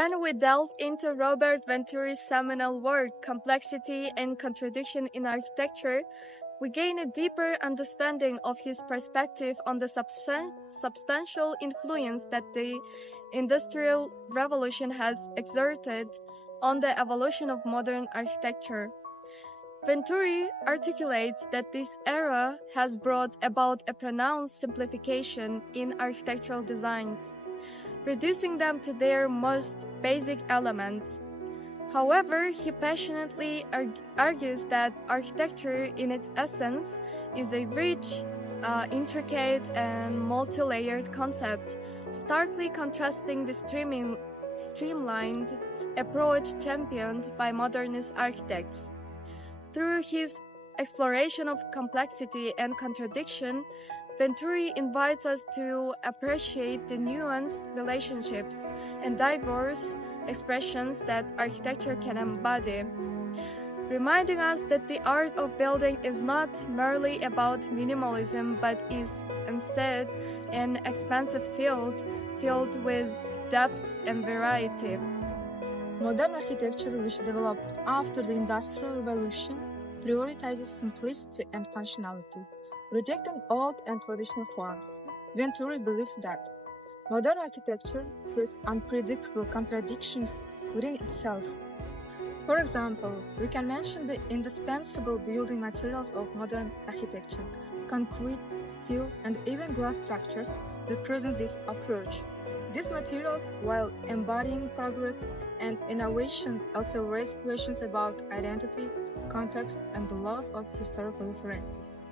When we delve into Robert Venturi's seminal work, Complexity and Contradiction in Architecture, we gain a deeper understanding of his perspective on the substantial influence that the Industrial Revolution has exerted on the evolution of modern architecture. Venturi articulates that this era has brought about a pronounced simplification in architectural designs, reducing them to their most basic elements. However, he passionately argues that architecture, in its essence, is a rich, intricate, and multi layered concept, starkly contrasting the streamlined approach championed by modernist architects. Through his exploration of complexity and contradiction, Venturi invites us to appreciate the nuanced relationships and diverse expressions that architecture can embody, reminding us that the art of building is not merely about minimalism but is instead an expansive field filled with depth and variety. Modern architecture, which developed after the Industrial Revolution, prioritizes simplicity and functionality, rejecting old and traditional forms. Venturi believes that modern architecture creates unpredictable contradictions within itself. For example, we can mention the indispensable building materials of modern architecture. Concrete, steel, and even glass structures represent this approach. These materials, while embodying progress and innovation, also raise questions about identity, context, and the loss of historical references.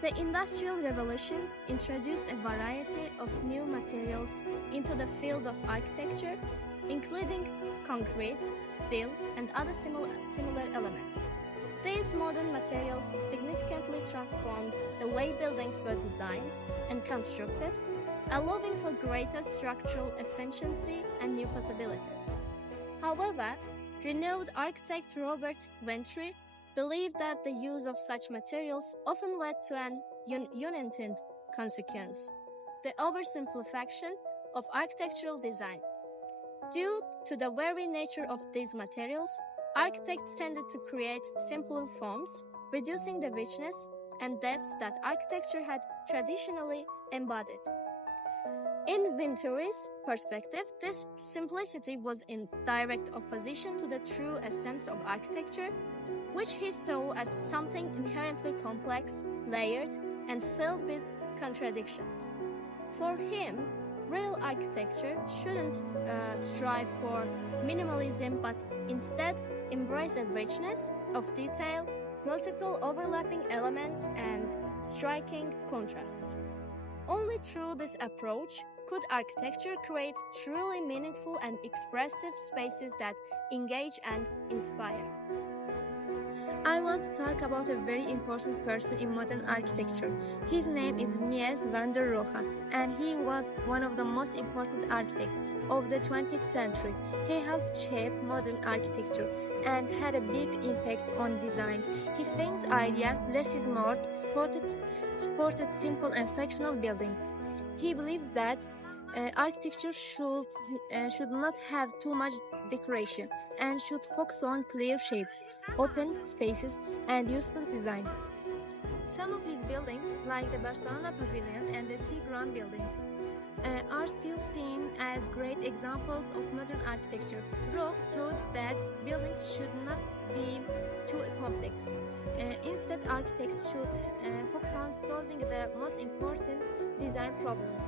The Industrial Revolution introduced a variety of new materials into the field of architecture, including concrete, steel, and other similar elements. These modern materials significantly transformed the way buildings were designed and constructed, allowing for greater structural efficiency and new possibilities. However, renowned architect Robert Venturi believed that the use of such materials often led to an unintended consequence, the oversimplification of architectural design. Due to the very nature of these materials, architects tended to create simpler forms, reducing the richness and depth that architecture had traditionally embodied. In Venturi's perspective, this simplicity was in direct opposition to the true essence of architecture, which he saw as something inherently complex, layered, and filled with contradictions. For him, real architecture shouldn't strive for minimalism but instead embrace a richness of detail, multiple overlapping elements, and striking contrasts. Only through this approach could architecture create truly meaningful and expressive spaces that engage and inspire. I want to talk about a very important person in modern architecture. His name is Mies van der Rohe, and he was one of the most important architects of the 20th century. He helped shape modern architecture and had a big impact on design. His famous idea, less is more, supported simple and functional buildings. He believes that architecture should not have too much decoration and should focus on clear shapes, open spaces, and useful design. Some of his buildings, like the Barcelona Pavilion and the Seagram buildings, are still seen as great examples of modern architecture. Rohe thought that buildings should not be too complex. Instead, architects should focus on solving the most important design problems.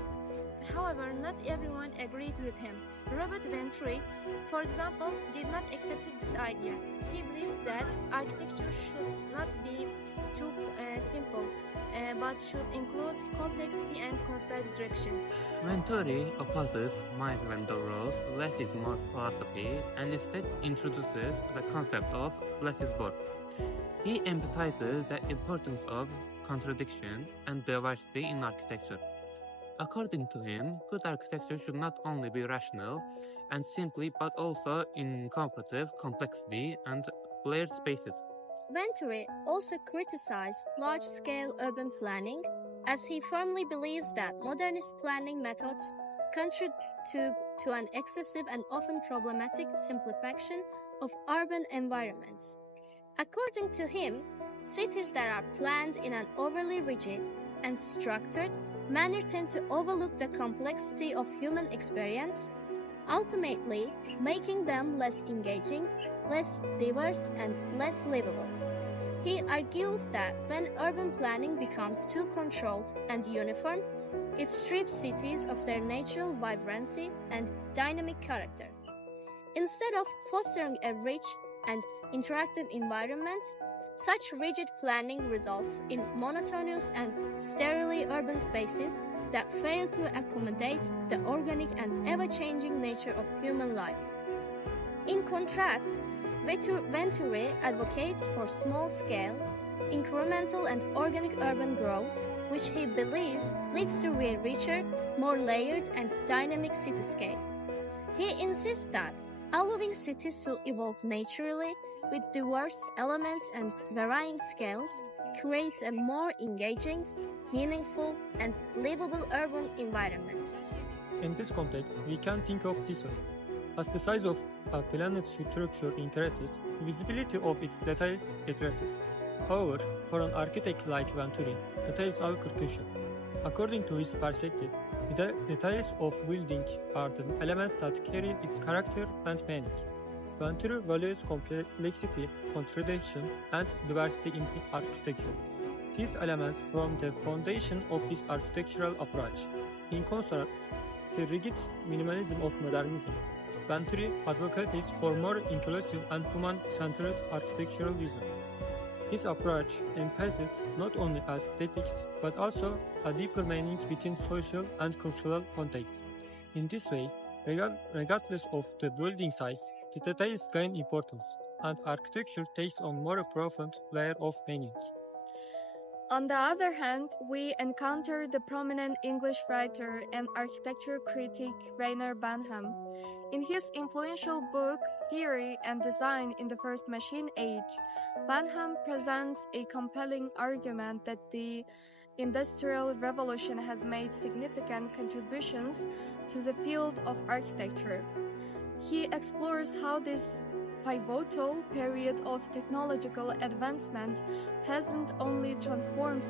However, not everyone agreed with him. Robert Venturi, for example, did not accept this idea. He believed that architecture should not be too simple, but should include complexity and contradiction. Venturi opposes Mies van der Rohe's less is more philosophy and instead introduces the concept of less is more. He emphasizes the importance of contradiction and diversity in architecture. According to him, good architecture should not only be rational and simply but also in comparative complexity and layered spaces. Venturi also criticized large-scale urban planning, as he firmly believes that modernist planning methods contribute to to an excessive and often problematic simplification of urban environments. According to him, cities that are planned in an overly rigid and structured manner tend to overlook the complexity of human experience, ultimately making them less engaging, less diverse, and less livable. He argues that when urban planning becomes too controlled and uniform, it strips cities of their natural vibrancy and dynamic character. Instead of fostering a rich and interactive environment, such rigid planning results in monotonous and sterile urban spaces that fail to accommodate the organic and ever-changing nature of human life. In contrast, Venturi advocates for small-scale, incremental and organic urban growth, which he believes leads to a richer, more layered and dynamic cityscape. He insists that allowing cities to evolve naturally with diverse elements and varying scales creates a more engaging, meaningful, and livable urban environment. In this context, we can think of this way. As the size of a planet's structure increases, the visibility of its details decreases. However, for an architect like Venturi, details are crucial. According to his perspective, the details of building are the elements that carry its character and meaning. Venturi values complexity, contradiction, and diversity in architecture. These elements form the foundation of his architectural approach. In contrast, the rigid minimalism of modernism, Venturi advocates for more inclusive and human-centered architectural vision. His approach emphasizes not only aesthetics but also a deeper meaning within social and cultural contexts. In this way, regardless of the building size, the details gain importance, and architecture takes on more profound layer of meaning. On the other hand, we encounter the prominent English writer and architecture critic Rainer Banham. In his influential book, Theory and Design in the First Machine Age, Banham presents a compelling argument that the Industrial Revolution has made significant contributions to the field of architecture. He explores how this pivotal period of technological advancement hasn't only transformed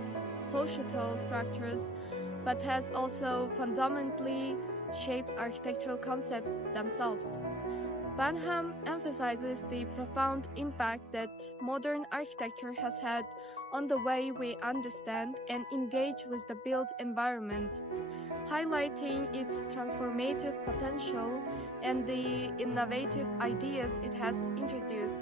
societal structures, but has also fundamentally shaped architectural concepts themselves. Banham emphasizes the profound impact that modern architecture has had on the way we understand and engage with the built environment, highlighting its transformative potential and the innovative ideas it has introduced.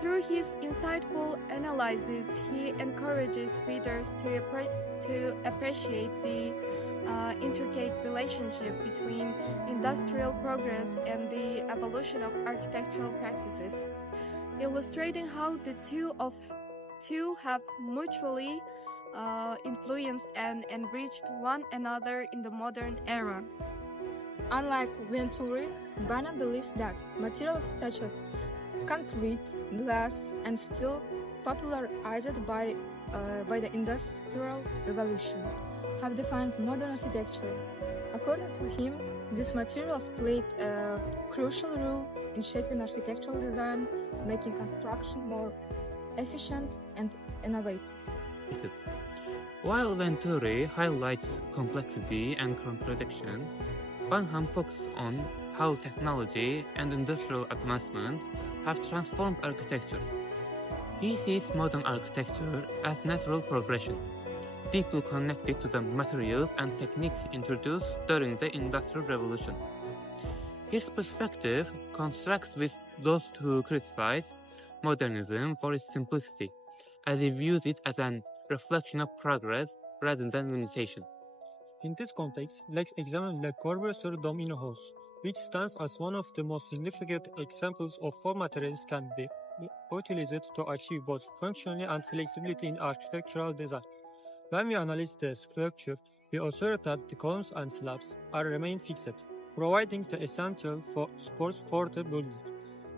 Through his insightful analysis, he encourages readers to appreciate the intricate relationship between industrial progress and the evolution of architectural practices, illustrating how the two have mutually influenced and enriched one another in the modern era. Unlike Venturi, Banham believes that materials such as concrete, glass, and steel, popularized by the Industrial Revolution, have defined modern architecture. According to him, these materials played a crucial role in shaping architectural design, making construction more efficient and innovative. While Venturi highlights complexity and contradiction, Banham focuses on how technology and industrial advancement have transformed architecture. He sees modern architecture as natural progression, deeply connected to the materials and techniques introduced during the Industrial Revolution. His perspective contrasts with those who criticize modernism for its simplicity, as he views it as an reflection of progress rather than limitation. In this context, let's examine Le Corbusier Domino House, which stands as one of the most significant examples of how materials can be utilized to achieve both functionality and flexibility in architectural design. When we analyze the structure, we observe that the columns and slabs are remain fixed, providing the essential supports for the building,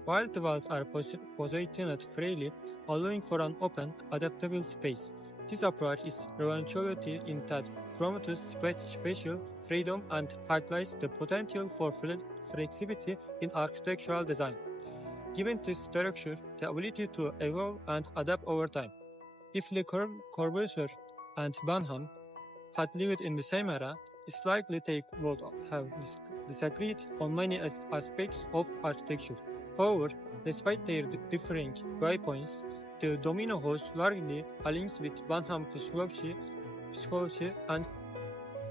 while the walls are positioned freely, allowing for an open, adaptable space. This approach is revolutionary in that promotes spatial freedom and highlights the potential for flexibility in architectural design, giving this structure the ability to evolve and adapt over time. If Le Corbusier and Bentham had lived in the same era, it's likely they would have disagreed on many aspects of architecture. However, despite their differing viewpoints, the Domino House largely aligns with Bentham psychology, and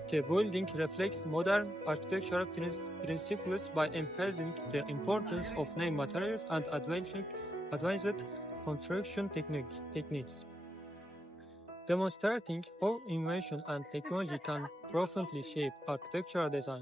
the building reflects modern architectural principles by emphasizing the importance of name materials and advanced construction techniques, demonstrating how innovation and technology can profoundly shape architectural design.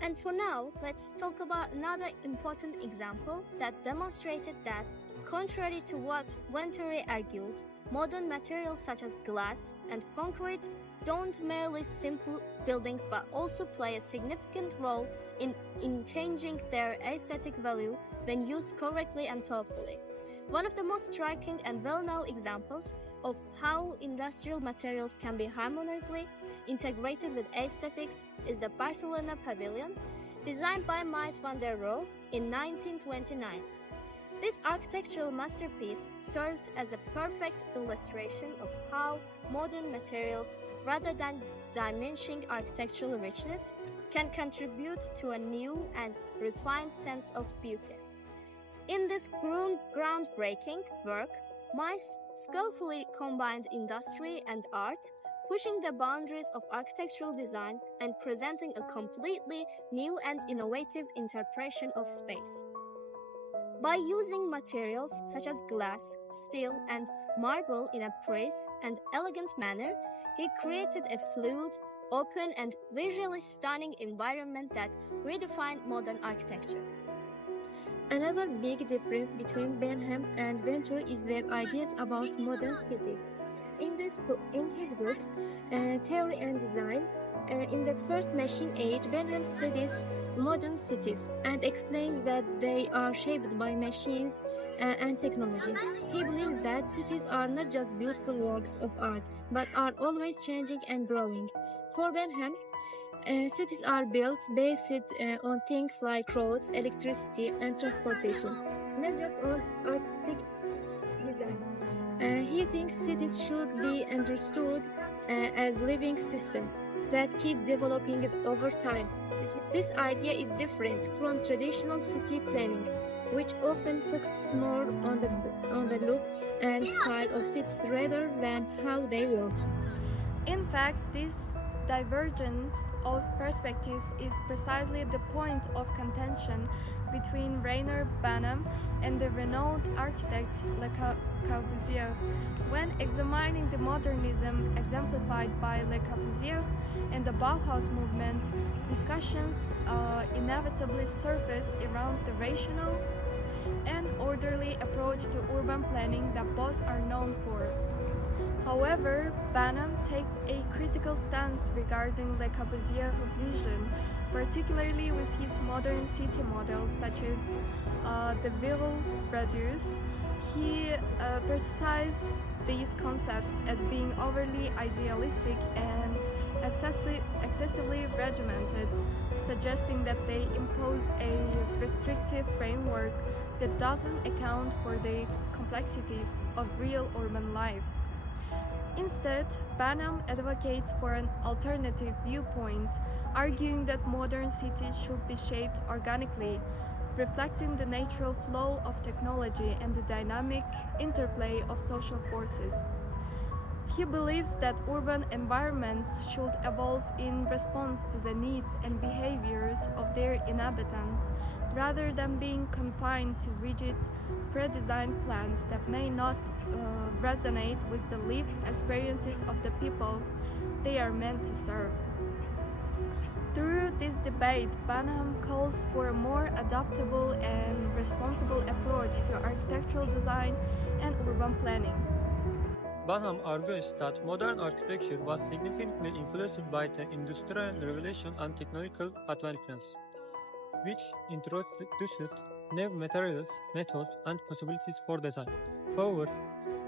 And for now, let's talk about another important example that demonstrated that, contrary to what Venturi argued, modern materials such as glass and concrete don't merely simple buildings but also play a significant role in changing their aesthetic value when used correctly and thoughtfully. One of the most striking and well-known examples of how industrial materials can be harmoniously integrated with aesthetics is the Barcelona Pavilion, designed by Mies van der Rohe in 1929. This architectural masterpiece serves as a perfect illustration of how modern materials, rather than diminishing architectural richness, can contribute to a new and refined sense of beauty. In this groundbreaking work, Mies skillfully combined industry and art, pushing the boundaries of architectural design and presenting a completely new and innovative interpretation of space. By using materials such as glass, steel, and marble in a precise and elegant manner, he created a fluid, open, and visually stunning environment that redefined modern architecture. Another big difference between Bentham and Venturi is their ideas about modern cities. In his books, Theory and Design, in the first machine age, Bentham studies modern cities and explains that they are shaped by machines and technology. He believes that cities are not just beautiful works of art, but are always changing and growing. For Bentham, cities are built based on things like roads, electricity, and transportation, not just on artistic design. He thinks cities should be understood as living systems that keep developing over time. This idea is different from traditional city planning, which often focuses more on the look and style of cities rather than how they work. In fact, this divergence of perspectives is precisely the point of contention between Rainer Bentham and the renowned architect Le Corbusier. When examining the modernism exemplified by Le Corbusier and the Bauhaus movement, discussions inevitably surface around the rational and orderly approach to urban planning that both are known for. However, Bentham takes a critical stance regarding Le Corbusier's vision, particularly with his modern city models such as the Ville Reduce. He perceives these concepts as being overly idealistic and excessively regimented, suggesting that they impose a restrictive framework that doesn't account for the complexities of real urban life. Instead, Bentham advocates for an alternative viewpoint, arguing that modern cities should be shaped organically, reflecting the natural flow of technology and the dynamic interplay of social forces. He believes that urban environments should evolve in response to the needs and behaviors of their inhabitants, rather than being confined to rigid, pre-designed plans that may not resonate with the lived experiences of the people they are meant to serve. Through this debate, Bentham calls for a more adaptable and responsible approach to architectural design and urban planning. Bentham argues that modern architecture was significantly influenced by the Industrial Revolution and technological advancements, which introduced new materials, methods, and possibilities for design. However,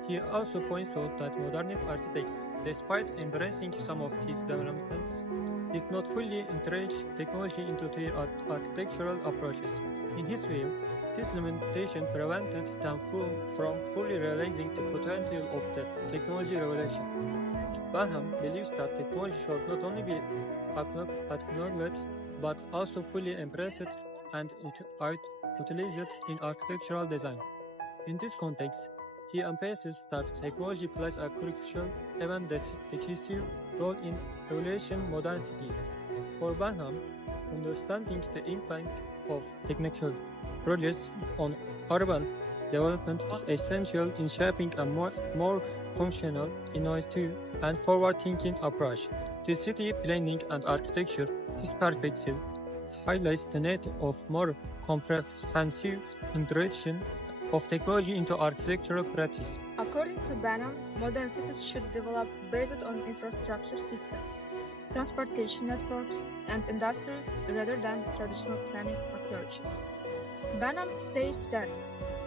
He also points out that modernist architects, despite embracing some of these developments, did not fully integrate technology into their architectural approaches. In his view, this limitation prevented them from fully realizing the potential of the technology revolution. Benham believes that technology should not only be acknowledged but also fully embraced and utilized in architectural design. In this context, he emphasizes that technology plays a crucial, even decisive, role in evaluating modern cities. For Benham, understanding the impact of technical progress on urban development is essential in shaping a more functional, innovative, and forward-thinking approach to city planning and architecture. This perspective highlights the need of more comprehensive integration of technology into architectural practice. According to Benham, modern cities should develop based on infrastructure systems, transportation networks, and industry rather than traditional planning approaches. Benham states that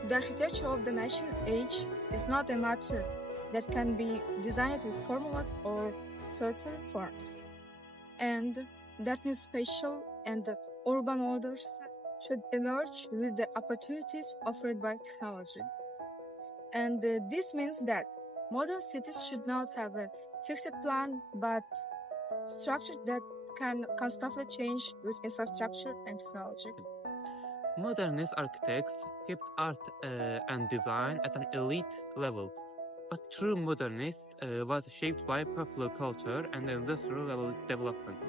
the architecture of the nation age is not a matter that can be designed with formulas or certain forms, and that new spatial and urban orders should emerge with the opportunities offered by technology. And this means that modern cities should not have a fixed plan, but structures that can constantly change with infrastructure and technology. Modernist architects kept art and design at an elite level, but true modernism was shaped by popular culture and industrial level developments.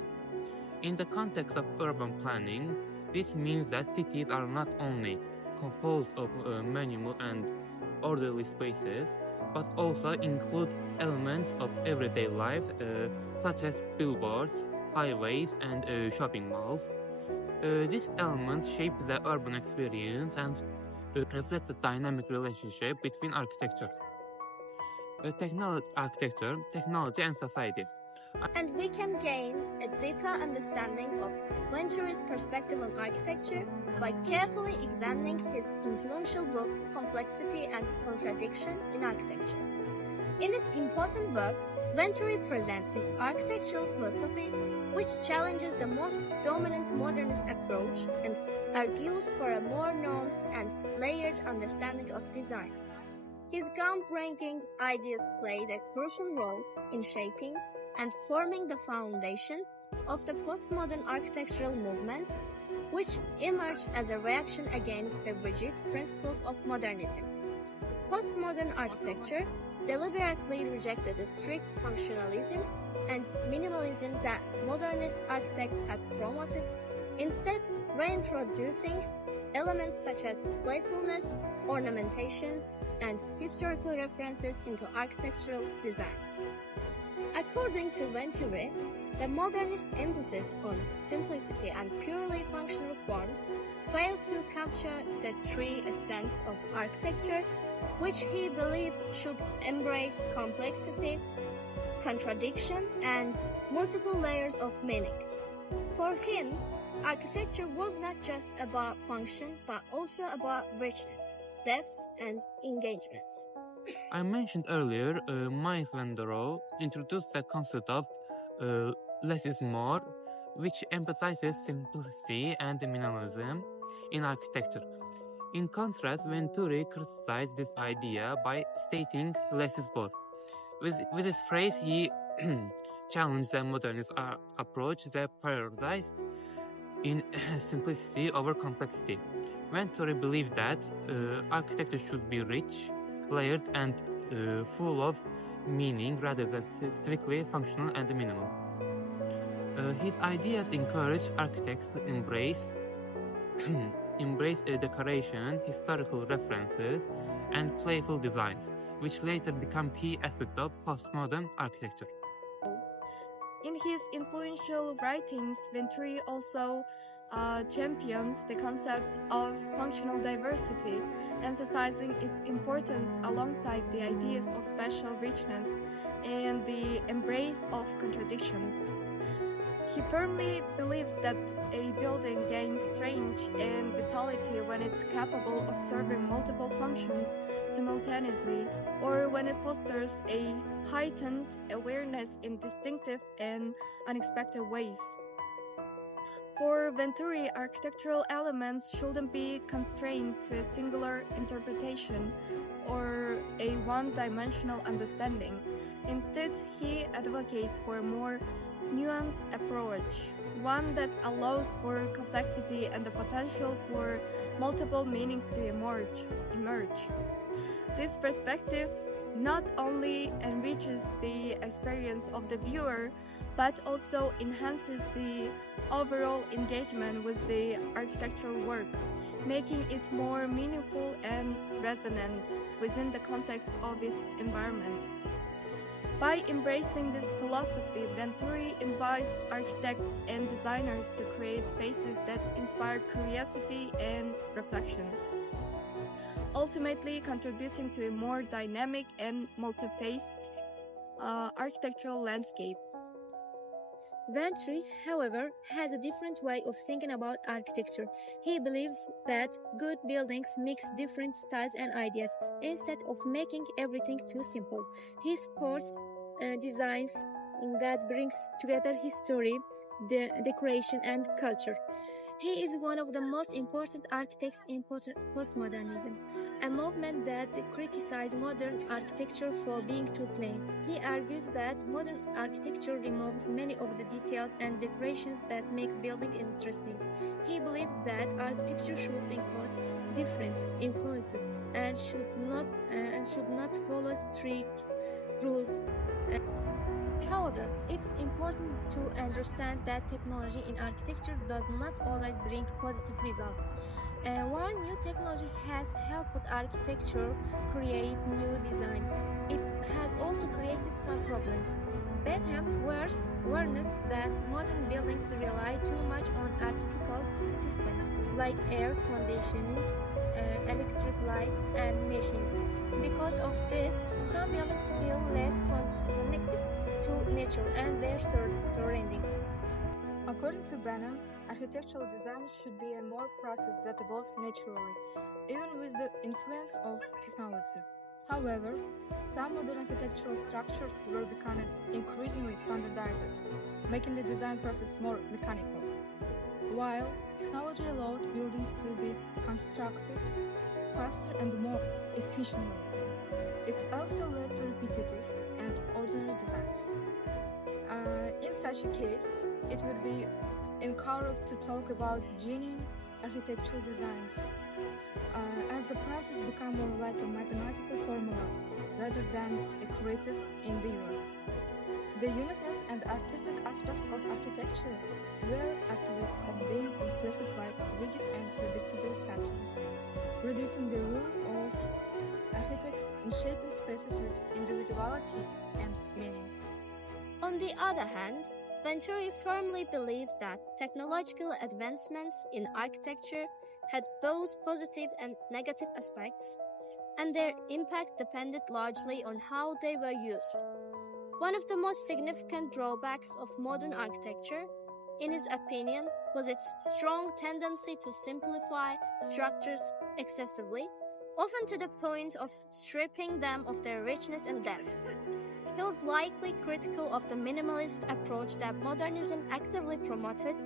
In the context of urban planning, this means that cities are not only composed of minimal and orderly spaces, but also include elements of everyday life, such as billboards, highways, and shopping malls. These elements shape the urban experience and reflect the dynamic relationship between technology, and society. And we can gain a deeper understanding of Venturi's perspective on architecture by carefully examining his influential book, Complexity and Contradiction in Architecture. In this important work, Venturi presents his architectural philosophy, which challenges the most dominant modernist approach and argues for a more nuanced and layered understanding of design. His groundbreaking ideas played a crucial role in shaping and forming the foundation of the postmodern architectural movement, which emerged as a reaction against the rigid principles of modernism. Postmodern architecture deliberately rejected the strict functionalism and minimalism that modernist architects had promoted, instead reintroducing elements such as playfulness, ornamentations, and historical references into architectural design. According to Venturi, the modernist emphasis on simplicity and purely functional forms failed to capture the true essence of architecture, which he believed should embrace complexity, contradiction, and multiple layers of meaning. For him, architecture was not just about function, but also about richness, depth, and engagements. I mentioned earlier, Mies van der Rohe introduced the concept of less is more, which emphasizes simplicity and minimalism in architecture. In contrast, Venturi criticized this idea by stating less is more. With this phrase, he challenged the modernist approach that prioritized in simplicity over complexity. Venturi believed that architecture should be rich, layered, and full of meaning rather than strictly functional and minimal. His ideas encourage architects to embrace decoration, historical references, and playful designs, which later become key aspects of postmodern architecture. In his influential writings, Venturi also champions the concept of functional diversity, emphasizing its importance alongside the ideas of spatial richness and the embrace of contradictions. He firmly believes that a building gains strength and vitality when it's capable of serving multiple functions simultaneously, or when it fosters a heightened awareness in distinctive and unexpected ways. For Venturi, architectural elements shouldn't be constrained to a singular interpretation or a one-dimensional understanding. Instead, he advocates for a more nuanced approach, one that allows for complexity and the potential for multiple meanings to emerge. This perspective not only enriches the experience of the viewer, but also enhances the overall engagement with the architectural work, making it more meaningful and resonant within the context of its environment. By embracing this philosophy, Venturi invites architects and designers to create spaces that inspire curiosity and reflection, ultimately contributing to a more dynamic and multi-faced architectural landscape. Venturi, however, has a different way of thinking about architecture. He believes that good buildings mix different styles and ideas instead of making everything too simple. He supports designs that brings together history, decoration, and culture. He is one of the most important architects in postmodernism, a movement that criticizes modern architecture for being too plain. He argues that modern architecture removes many of the details and decorations that makes building interesting. He believes that architecture should include different influences and should not follow strict rules. However, it's important to understand that technology in architecture does not always bring positive results. While new technology has helped architecture create new design, it has also created some problems. Benham warns that modern buildings rely too much on artificial systems like air conditioning, electric lights, and machines. Because of this, some buildings feel less connected to nature and their surroundings. According to Benham, architectural design should be a more process that evolves naturally, even with the influence of technology. However, some modern architectural structures were becoming increasingly standardized, making the design process more mechanical. While technology allowed buildings to be constructed faster and more efficiently, it also led to repetitive and ordinary designs. In such a case, it would be encouraged to talk about genuine architectural designs, as the process becomes more like a mathematical formula rather than a creative endeavor. The uniqueness and artistic aspects of architecture were at risk of being replaced by rigid and predictable patterns, reducing the role of architects in shaping spaces with individuality and meaning. On the other hand, Venturi firmly believed that technological advancements in architecture had both positive and negative aspects, and their impact depended largely on how they were used. One of the most significant drawbacks of modern architecture, in his opinion, was its strong tendency to simplify structures excessively, often to the point of stripping them of their richness and depth. He was likely critical of the minimalist approach that modernism actively promoted,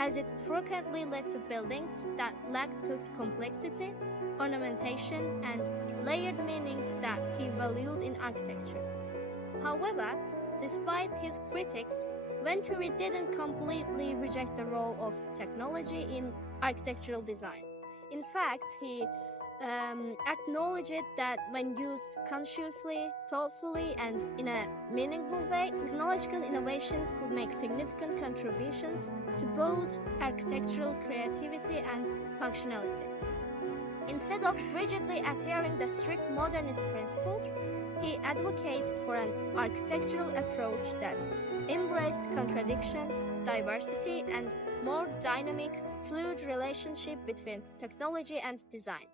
as it frequently led to buildings that lacked complexity, ornamentation, and layered meanings that he valued in architecture. However, despite his critics, Venturi didn't completely reject the role of technology in architectural design. In fact, he acknowledged that when used consciously, thoughtfully, and in a meaningful way, technological innovations could make significant contributions to both architectural creativity and functionality. Instead of rigidly adhering to strict modernist principles, he advocated for an architectural approach that embraced contradiction, diversity, and more dynamic, fluid relationship between technology and design.